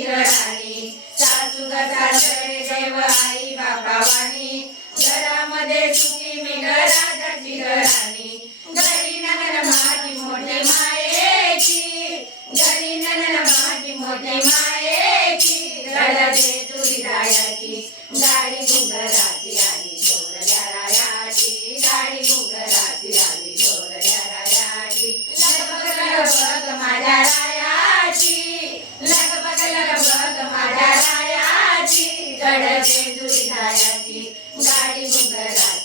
राणी सासूकथा जय देव आई बाबा वाणी घरामध्ये सुखी मी घराची राणी घरी ननन माझी मोठी मायेची घरी ननन माझी मोठी मायेची. घरा तुझी दायाची गाडी गुंगर कडके दुधायाची गाडी मुंगरा